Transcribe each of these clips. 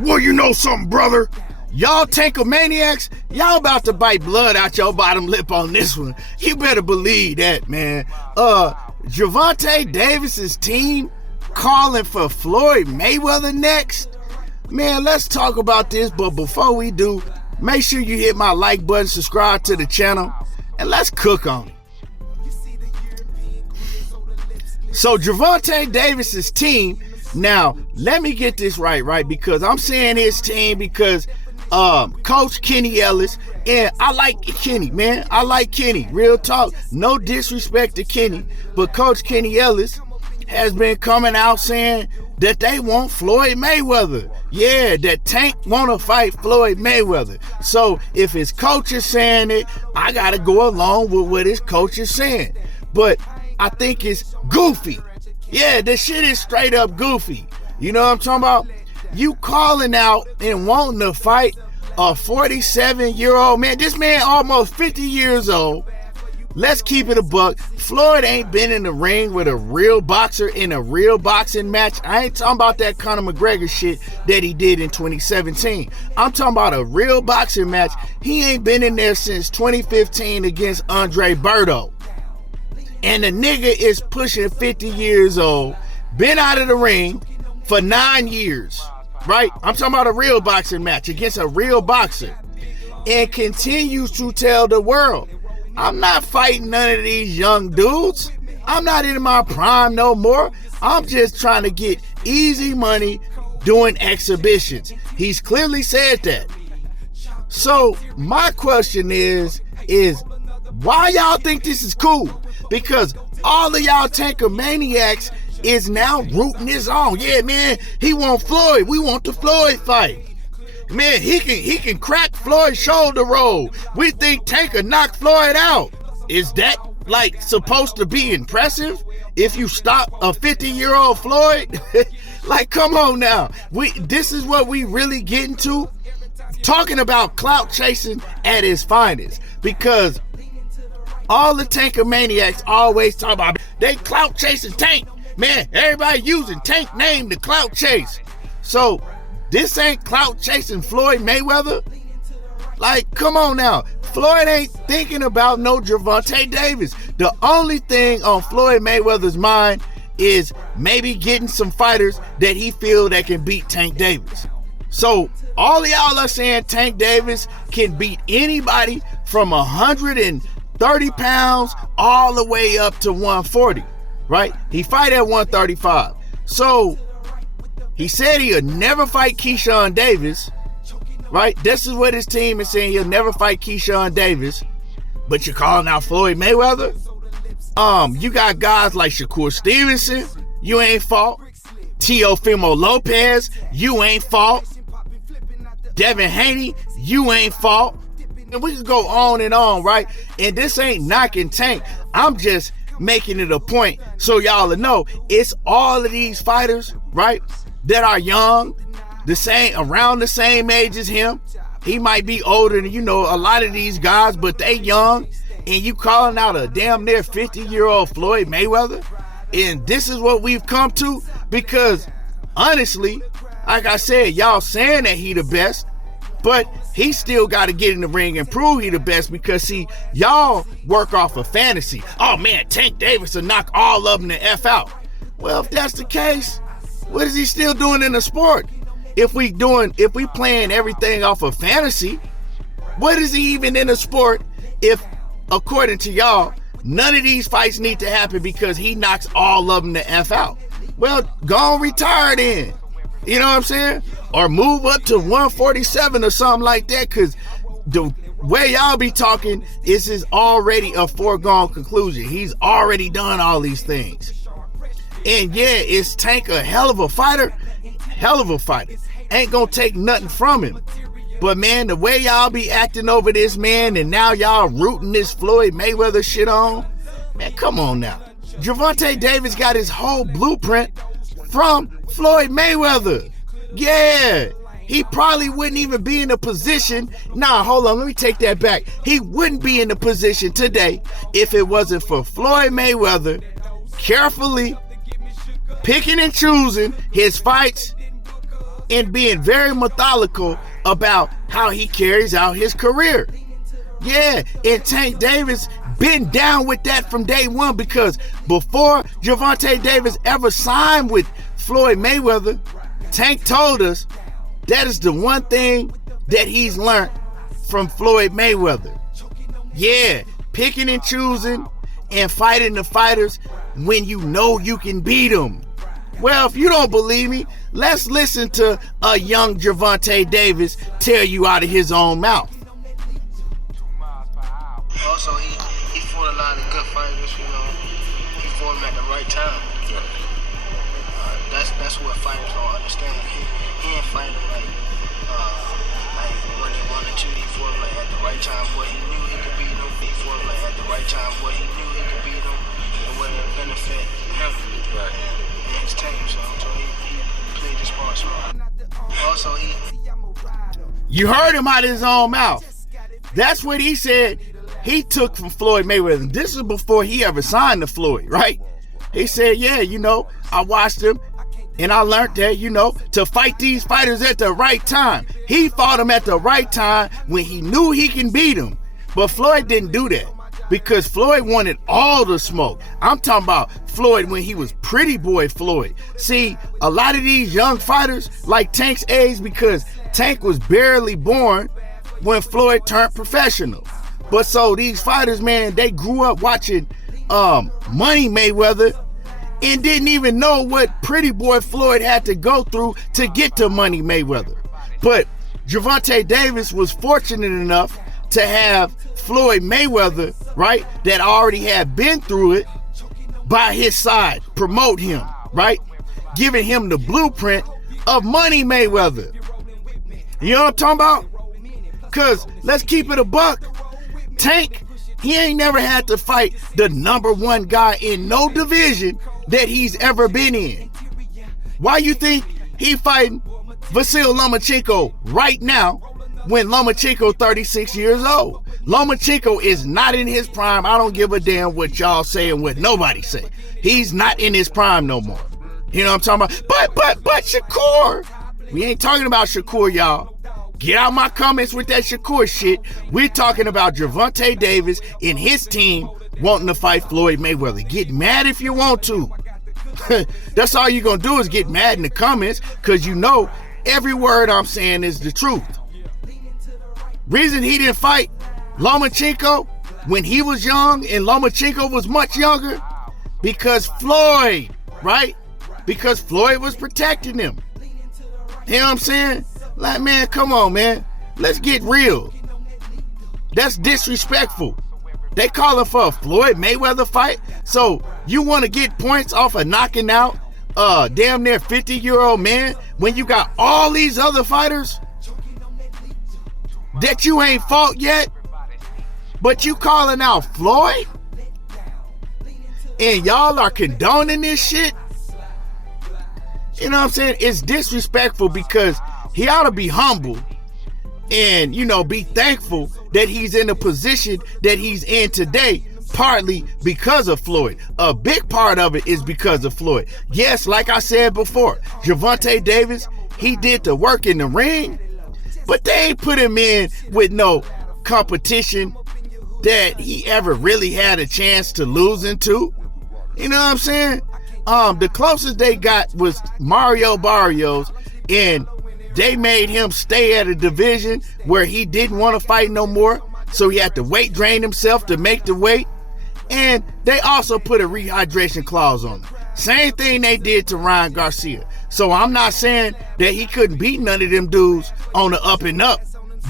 Well, you know something, brother? Y'all tankomaniacs, y'all about to bite blood out your bottom lip on this one. You better believe that, man. Gervonta Davis's team calling for Floyd Mayweather next? Man, let's talk about this, but before we do, make sure you hit my like button, subscribe to the channel, and let's cook on it. So Gervonta Davis's team, now let me get this right? Because I'm saying his team because Coach Kenny Ellis, and I like Kenny, man. I like Kenny. Real talk. No disrespect to Kenny, but Coach Kenny Ellis has been coming out saying that they want Floyd Mayweather. Yeah, that Tank want to fight Floyd Mayweather. So if his coach is saying it, I got to go along with what his coach is saying. But I think it's goofy. Yeah, this shit is straight up goofy. You know what I'm talking about? You calling out and wanting to fight a 47-year-old man. This man almost 50 years old. Let's keep it a buck. Floyd ain't been in the ring with a real boxer in a real boxing match. I ain't talking about that Conor McGregor shit that he did in 2017. I'm talking about a real boxing match. He ain't been in there since 2015 against Andre Berto. And the nigga is pushing 50 years old, been out of the ring for 9 years, right? I'm talking about a real boxing match against a real boxer, and continues to tell the world, I'm not fighting none of these young dudes. I'm not in my prime no more. I'm just trying to get easy money doing exhibitions. He's clearly said that. So my question is why y'all think this is cool? Because all of y'all tankomaniacs is now rooting this on. Yeah, man, he want Floyd. We want the Floyd fight. Man, he can crack Floyd's shoulder roll. We think Tank will knock Floyd out. Is that like supposed to be impressive if you stop a 50-year-old Floyd? Like, come on now. This is what we really getting to? Talking about clout chasing at its finest. Because all the tankomaniacs always talk about they clout chasing Tank. Man, everybody using Tank name to clout chase. So this ain't clout chasing Floyd Mayweather? Like, come on now. Floyd ain't thinking about no Gervonta Davis. The only thing on Floyd Mayweather's mind is maybe getting some fighters that he feel that can beat Tank Davis. So all of y'all are saying Tank Davis can beat anybody from 130 pounds all the way up to 140, right? He fight at 135. So he said he'll never fight Keyshawn Davis, right? This is what his team is saying. He'll never fight Keyshawn Davis. But you're calling out Floyd Mayweather? You got guys like Shakur Stevenson, you ain't fought. Teofimo Lopez, you ain't fought. Devin Haney, you ain't fought. And we can go on and on, right? And this ain't knocking Tank. I'm just making it a point so y'all will know it's all of these fighters, right, that are young, around the same age as him. He might be older than, a lot of these guys, but they young, and you calling out a damn near 50-year-old Floyd Mayweather? And this is what we've come to? Because honestly, like I said, y'all saying that he the best, but he still got to get in the ring and prove he the best, because see, y'all work off of fantasy. Oh man, Tank Davis will knock all of them the F out. Well, if that's the case, what is he still doing in the sport? If we playing everything off of fantasy, what is he even in the sport if, according to y'all, none of these fights need to happen because he knocks all of them the F out? Well, go on, retire then. You know what I'm saying? Or move up to 147 or something like that, because the way y'all be talking is already a foregone conclusion. He's already done all these things. And yeah, is Tank a hell of a fighter? Hell of a fighter. Ain't gonna take nothing from him. But man, the way y'all be acting over this man, and now y'all rooting this Floyd Mayweather shit on, man, come on now. Gervonta Davis got his whole blueprint from Floyd Mayweather. Yeah, he probably wouldn't even be in a position. Nah, hold on, let me take that back. He wouldn't be in the position today if it wasn't for Floyd Mayweather carefully picking and choosing his fights and being very methodical about how he carries out his career. Yeah, and Tank Davis been down with that from day one, because before Gervonta Davis ever signed with Floyd Mayweather, Tank told us that is the one thing that he's learned from Floyd Mayweather. Yeah, picking and choosing and fighting the fighters when you know you can beat them. Well, if you don't believe me, let's listen to a young Gervonta Davis tell you out of his own mouth. Also, he fought a lot of good fighters, you know. He fought them at the right time. That's what fighters don't understand. He ain't fighting like when he wanted to. He fought them like at the right time where he knew he could beat them. He fought them like at the right time where he knew he could beat them and where it would benefit him and his team. So he played his part smart. Also, you heard him out of his own mouth. That's what he said. He took from Floyd Mayweather. This is before he ever signed to Floyd, right? He said, yeah, you know, I watched him and I learned that, you know, to fight these fighters at the right time. He fought them at the right time when he knew he can beat them. But Floyd didn't do that because Floyd wanted all the smoke. I'm talking about Floyd when he was pretty boy Floyd. See, a lot of these young fighters like Tank's age, because Tank was barely born when Floyd turned professional. But so these fighters, man, they grew up watching Money Mayweather and didn't even know what pretty boy Floyd had to go through to get to Money Mayweather. But Gervonta Davis was fortunate enough to have Floyd Mayweather, right, that already had been through it, by his side, promote him, right, giving him the blueprint of Money Mayweather. You know what I'm talking about? Because let's keep it a buck. Tank, he ain't never had to fight the number one guy in no division that he's ever been in. Why you think he fighting Vasyl Lomachenko right now when Lomachenko 36 years old? Lomachenko is not in his prime. I don't give a damn what y'all say and what nobody say. He's not in his prime no more. You know what I'm talking about? But Shakur. We ain't talking about Shakur, y'all. Get out my comments with that Shakur shit. We're talking about Gervonta Davis and his team wanting to fight Floyd Mayweather. Get mad if you want to. That's all you're going to do is get mad in the comments, because you know every word I'm saying is the truth. Reason he didn't fight Lomachenko when he was young and Lomachenko was much younger, because Floyd, right? Because Floyd was protecting him. You know what I'm saying? Like, man, come on, man. Let's get real. That's disrespectful. They calling for a Floyd Mayweather fight? So you want to get points off of knocking out a damn near 50-year-old man when you got all these other fighters that you ain't fought yet? But you calling out Floyd? And y'all are condoning this shit? You know what I'm saying? It's disrespectful, because he ought to be humble and, you know, be thankful that he's in the position that he's in today, partly because of Floyd. A big part of it is because of Floyd. Yes, like I said before, Gervonta Davis, he did the work in the ring, but they ain't put him in with no competition that he ever really had a chance to lose into. You know what I'm saying? The closest they got was Mario Barrios, and they made him stay at a division where he didn't want to fight no more, so he had to weight drain himself to make the weight. And they also put a rehydration clause on him. Same thing they did to Ryan Garcia. So I'm not saying that he couldn't beat none of them dudes on the up and up,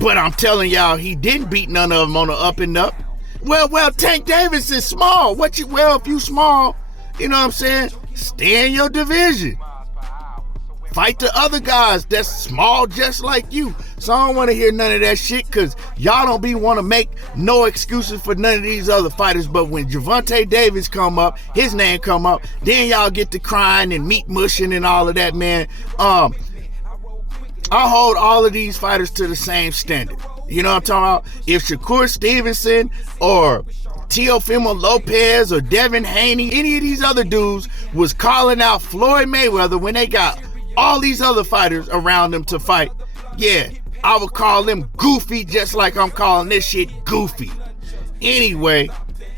but I'm telling y'all he didn't beat none of them on the up and up. Well, Tank Davis is small. If you small, you know what I'm saying? Stay in your division. Fight the other guys that's small just like you. So I don't want to hear none of that shit, because y'all don't be want to make no excuses for none of these other fighters. But when Gervonta Davis come up, his name come up, then y'all get to crying and meat mushing and all of that, man. I hold all of these fighters to the same standard. You know what I'm talking about? If Shakur Stevenson or Teofimo Lopez or Devin Haney, any of these other dudes was calling out Floyd Mayweather when they got all these other fighters around him to fight, yeah, I would call them goofy just like I'm calling this shit goofy. Anyway,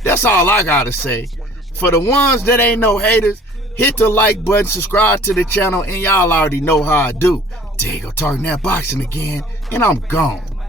that's all I gotta say. For the ones that ain't no haters, hit the like button, subscribe to the channel, and y'all already know how I do. There you go, talking that boxing again, and I'm gone.